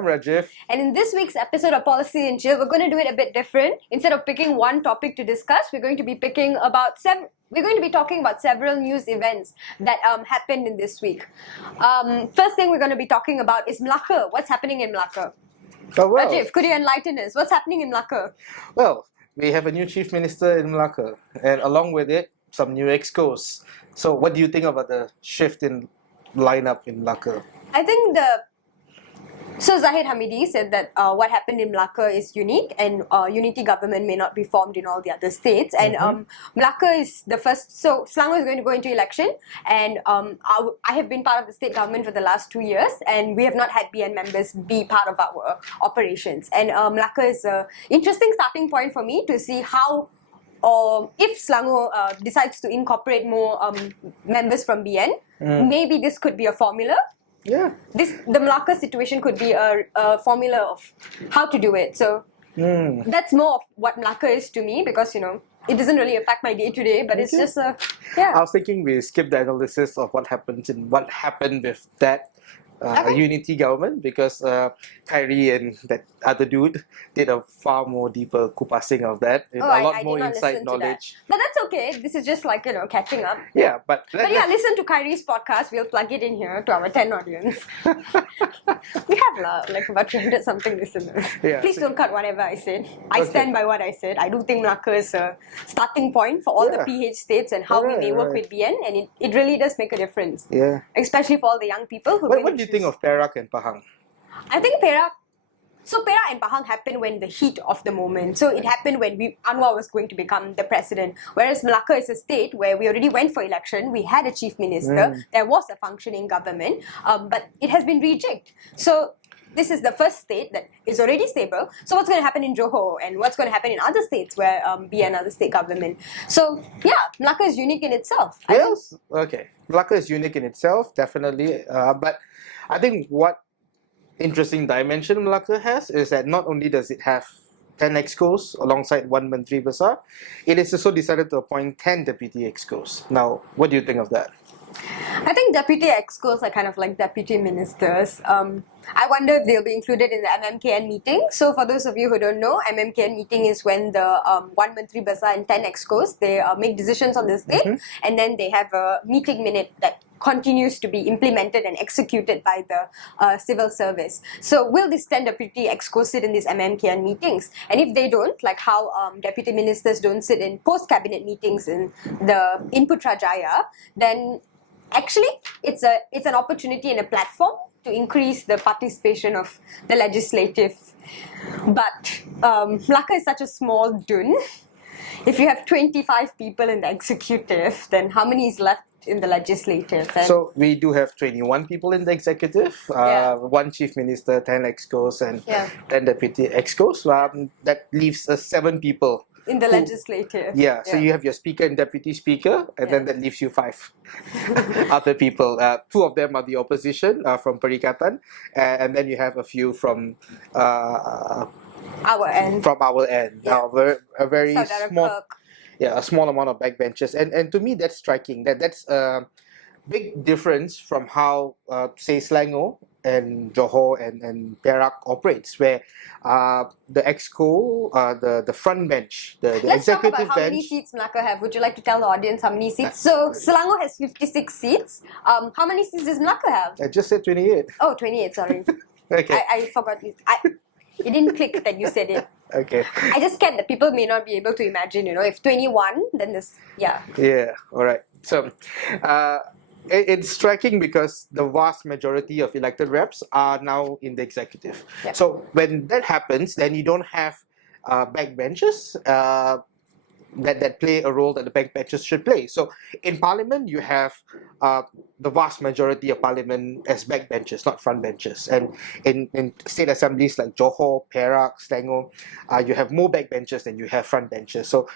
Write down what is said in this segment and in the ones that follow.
I'm Rajiv. And in this week's episode of Policy and Chill, we're going to do it a bit different. Instead of picking one topic to discuss, we're going to be talking about several news events that happened in this week. First thing we're going to be talking about is Melaka. What's happening in Melaka? Oh, well. Rajiv, could you enlighten us? What's happening in Melaka? Well, we have a new chief minister in Melaka, and along with it, some new excos. So, what do you think about the shift in lineup in Melaka? I think Zahid Hamidi said that what happened in Melaka is unique, and unity government may not be formed in all the other states. And Melaka is the first. So Selangor is going to go into election, and I have been part of the state government for the last 2 years, and we have not had BN members be part of our operations. And Melaka is an interesting starting point for me to see how. Or if Selangor decides to incorporate more members from BN, maybe this could be a formula. Yeah. The Melaka situation could be a formula of how to do it. So that's more of what Melaka is to me, because it doesn't really affect my day to day, but it's just I was thinking we skip the analysis of what happened with that unity government, because Khairi and that other dude did a far more deeper kupasing of that, with a lot more inside knowledge. But that's okay. This is just like catching up. Yeah, but listen to Khairi's podcast. We'll plug it in here to our 10 audience. We have like about 300 something listeners. Yeah. Please don't cut whatever I said. I stand by what I said. I do think Melaka is a starting point for all the PH states and how we may work with BN, and it really does make a difference. Yeah. Especially for all the young people who. What do you think of Perak and Pahang? I think Perak and Pahang happened when the heat of the moment. So it happened when Anwar was going to become the president. Whereas Melaka is a state where we already went for election. We had a chief minister. There was a functioning government. But it has been rejected. So this is the first state that is already stable. So what's going to happen in Johor, and what's going to happen in other states where be another state government? So yeah, Melaka is unique in itself. Yes. Okay. Melaka is unique in itself, definitely. But I think what interesting dimension Melaka has is that not only does it have 10 excos alongside one Menteri Besar, it is also decided to appoint 10 deputy excos. Now, what do you think of that? I think deputy excos are kind of like deputy ministers. I wonder if they'll be included in the MMKN meeting. So for those of you who don't know, MMKN meeting is when the one Menteri Besar and 10 excos, they make decisions on the state, and then they have a meeting minute that continues to be implemented and executed by the civil service. So will these 10 deputy excos sit in these MMKN meetings? And if they don't, like how deputy ministers don't sit in post-cabinet meetings in Putrajaya, then actually it's an opportunity and a platform to increase the participation of the legislative. But Melaka is such a small dun. If you have 25 people in the executive, then how many is left in the legislative? So we do have 21 people in the executive, one chief minister, 10 excos, and 10 deputy excos. That leaves us 7 people in the legislative. Yeah, so you have your speaker and deputy speaker, and then that leaves you 5 other people. 2 of them are the opposition from Perikatan, and then you have a few from our end. Now, a very small. Yeah, a small amount of backbenchers, and to me that's striking. That's a big difference from how say Selangor and Johor and Perak operates, where the exco, the front bench, the Let's executive talk about how many seats Melaka have. Would you like to tell the audience how many seats? So Selangor has 56 seats. How many seats does Melaka have? I just said 28. Oh, 28. Sorry. Okay. I forgot. It didn't click that you said it. Okay. I just scared that people may not be able to imagine, if 21, then this, Yeah, alright. So, it's striking because the vast majority of elected reps are now in the executive. Yep. So, when that happens, then you don't have backbenchers that play a role that the backbenchers should play. So, in Parliament, you have the vast majority of Parliament as backbenchers, not frontbenchers. And in state assemblies like Johor, Perak, Selangor, you have more backbenchers than you have frontbenchers. So,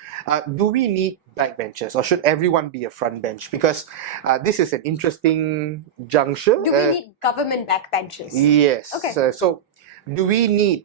do we need backbenchers, or should everyone be a frontbench? Because this is an interesting juncture. Do we need government backbenchers? Yes. Okay. So, do we need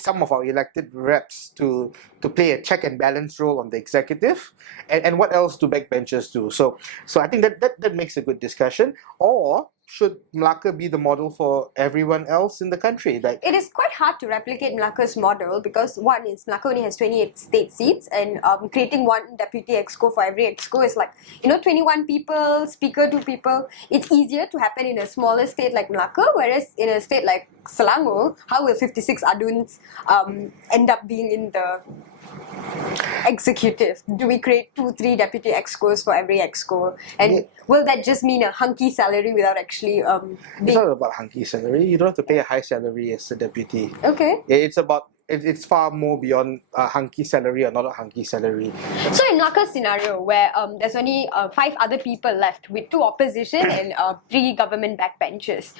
some of our elected reps to play a check and balance role on the executive, and what else do backbenchers do? So I think that makes a good discussion. Or should Melaka be the model for everyone else in the country? Like, it is quite hard to replicate Melaka's model because one is Melaka only has 28 state seats, and creating one deputy exco for every exco is like 21 people, speaker 2 people. It's easier to happen in a smaller state like Melaka, whereas in a state like Selangor, how will 56 aduns end up being in the executive? Do we create 2-3 deputy excos for every exco, and will that just mean a hunky salary without actually it's not about hunky salary. You don't have to pay a high salary as a deputy. okay? It's about it's far more beyond a hunky salary or not a hunky salary. So in Melaka's scenario where there's only 5 other people left with 2 opposition and 3 government backbenchers,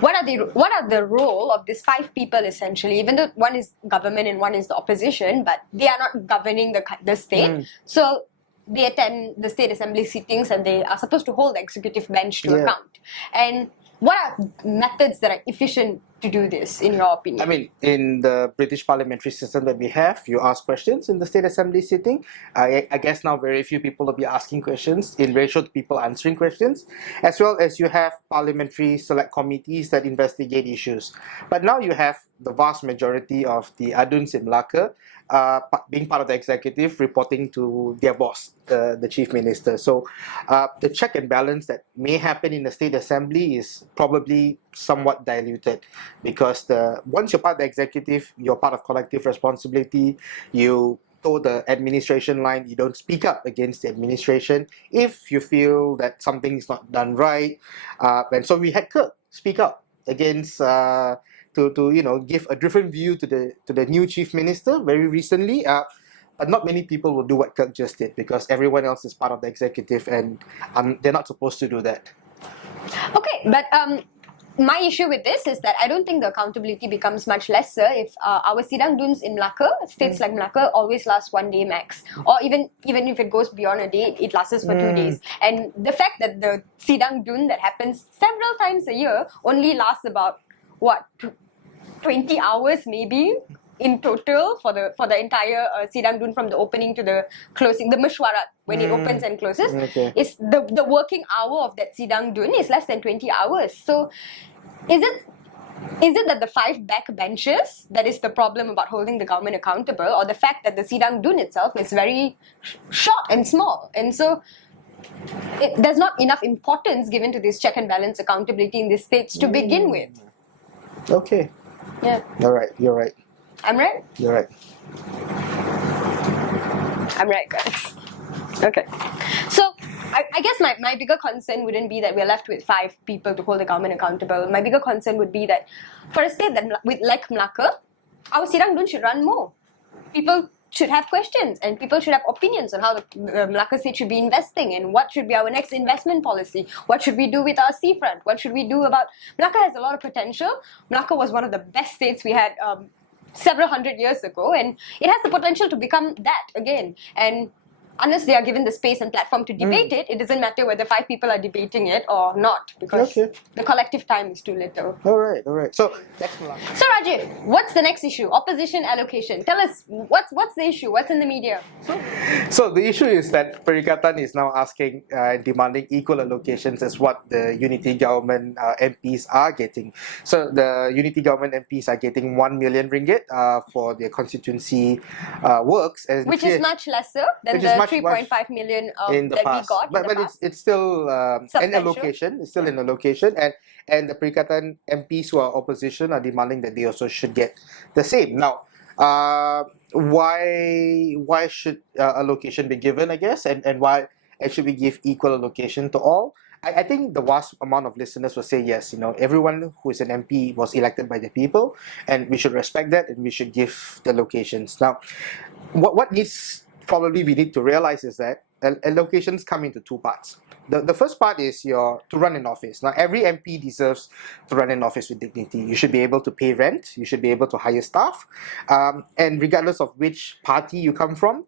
what are the role of these 5 people essentially? Even though one is government and one is the opposition, but they are not governing the state. So they attend the state assembly sittings and they are supposed to hold the executive bench to account. And what are methods that are efficient to do this, in your opinion? I mean, in the British parliamentary system that we have, you ask questions in the state assembly sitting. I guess now very few people will be asking questions in ratio to people answering questions, as well as you have parliamentary select committees that investigate issues. But now you have the vast majority of the aduns in Melaka being part of the executive, reporting to their boss, the chief minister. So the check and balance that may happen in the state assembly is probably somewhat diluted, because once you're part of the executive, you're part of collective responsibility. You toe the administration line. You don't speak up against the administration if you feel that something is not done right. And so we had Kirk speak up against to give a different view to the new chief minister very recently. But not many people will do what Kirk just did, because everyone else is part of the executive and they're not supposed to do that. Okay, but my issue with this is that I don't think the accountability becomes much lesser if our sidang duns in Melaka, states like Melaka, always last 1 day max, or even if it goes beyond a day, it lasts for 2 days. And the fact that the sidang dun that happens several times a year only lasts about 20 hours maybe in total for the entire sidang dun, from the opening to the closing, the mesyuarat when it opens and closes, is the working hour of that sidang dun is less than 20 hours. So is it that the 5 backbenchers that is the problem about holding the government accountable, or the fact that the sidang dun itself is very short and small, and so there's not enough importance given to this check and balance accountability in these states to begin with? Okay. Yeah. You're right. I'm right? You're right. I'm right, guys. Okay. So, I guess my bigger concern wouldn't be that we're left with 5 people to hold the government accountable. My bigger concern would be that for a state that like Melaka, our sidang dun should run more. People should have questions and people should have opinions on how the Melaka state should be investing and what should be our next investment policy. What should we do with our seafront? What should we do about... Melaka has a lot of potential. Melaka was one of the best states we had several hundred years ago, and it has the potential to become that again. And unless they are given the space and platform to debate it, it doesn't matter whether 5 people are debating it or not, because the collective time is too little. All right. So, next one. So Rajiv, what's the next issue? Opposition allocation. Tell us, what's the issue? What's in the media? So the issue is that Perikatan is now asking, demanding equal allocations as what the unity government MPs are getting. So the unity government MPs are getting 1 million ringgit for their constituency works, and which is much lesser than the 3.5 million in the that past. we got. But it's still an allocation. It's still an allocation, and the Perikatan MPs who are opposition are demanding that they also should get the same. Now, why should allocation be given, I guess, and why should we give equal allocation to all? I think the vast amount of listeners will say yes. Everyone who is an MP was elected by the people, and we should respect that, and we should give the allocations. Now, what we need to realize is that allocations come into 2 parts. The first part is to run an office. Now, every MP deserves to run an office with dignity. You should be able to pay rent. You should be able to hire staff. And regardless of which party you come from,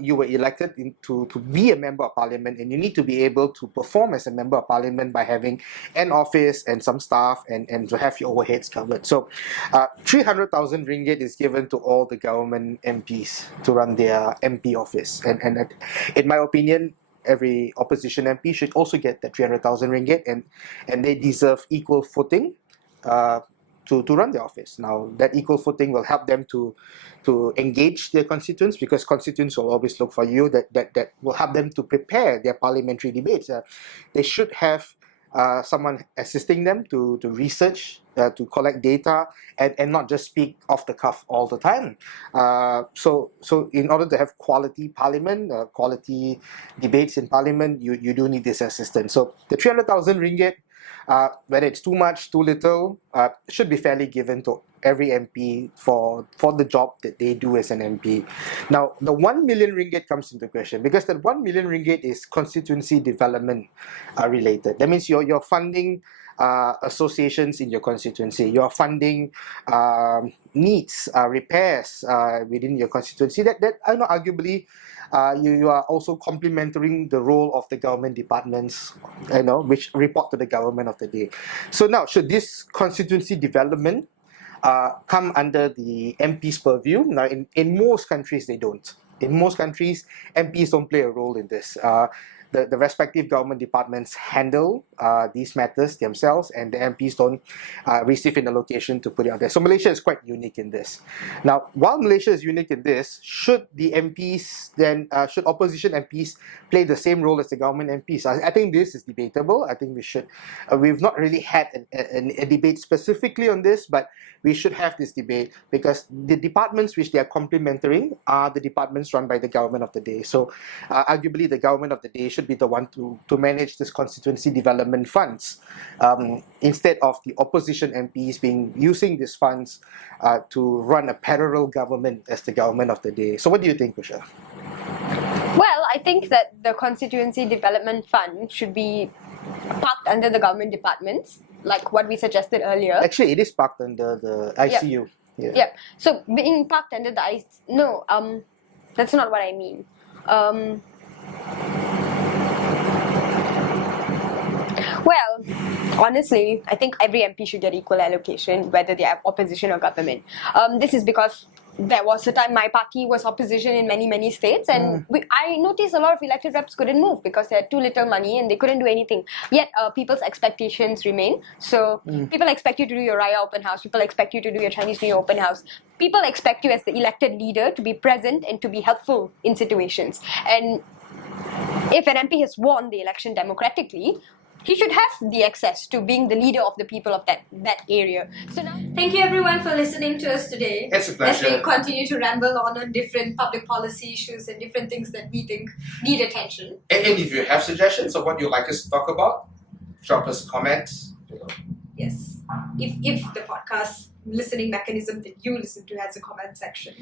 you were elected to be a member of parliament, and you need to be able to perform as a member of parliament by having an office and some staff and to have your overheads covered. So 300,000 ringgit is given to all the government MPs to run their MP office, and in my opinion, every opposition MP should also get that 300,000 ringgit, and they deserve equal footing to run the office. Now, that equal footing will help them to engage their constituents, because constituents will always look for you. That will help them to prepare their parliamentary debates. They should have someone assisting them to research, to collect data, and not just speak off the cuff all the time. So in order to have quality parliament, quality debates in parliament, you do need this assistance. So the 300,000 ringgit, whether it's too much, too little, should be fairly given to every MP for the job that they do as an MP. Now, the 1 million ringgit comes into question, because that 1 million ringgit is constituency development related. That means you're funding associations in your constituency. You're funding needs, repairs within your constituency. That I know arguably you are also complementing the role of the government departments, which report to the government of the day. So now, should this constituency development come under the MP's purview? Now, in most countries, they don't. In most countries, MPs don't play a role in this. The respective government departments handle these matters themselves, and the MPs don't receive an allocation to put it out there. So Malaysia is quite unique in this. Now, while Malaysia is unique in this, should the MPs then, should opposition MPs play the same role as the government MPs? I think this is debatable. I think we should. We've not really had a debate specifically on this, but we should have this debate, because the departments which they are complementing are the departments run by the government of the day. So arguably the government of the day should be the one to manage this constituency development funds, instead of the opposition MPs using these funds to run a parallel government as the government of the day. So what do you think, Kusha? Well, I think that the Constituency Development Fund should be parked under the government departments, like what we suggested earlier. Actually, it is parked under the ICU. Yep. Yeah. So being parked under the no, that's not what I mean. Well, honestly, I think every MP should get equal allocation, whether they have opposition or government. This is because there was a time my party was opposition in many states, and I noticed a lot of elected reps couldn't move because they had too little money and they couldn't do anything. Yet people's expectations remain. So people expect you to do your Raya open house, people expect you to do your Chinese New Year open house. People expect you as the elected leader to be present and to be helpful in situations. And if an MP has won the election democratically, he should have the access to being the leader of the people of that area. So now, thank you everyone for listening to us today. It's a pleasure. As we continue to ramble on different public policy issues and different things that we think need attention. And if you have suggestions of what you'd like us to talk about, drop us a comment below. Yes. If the podcast listening mechanism that you listen to has a comment section.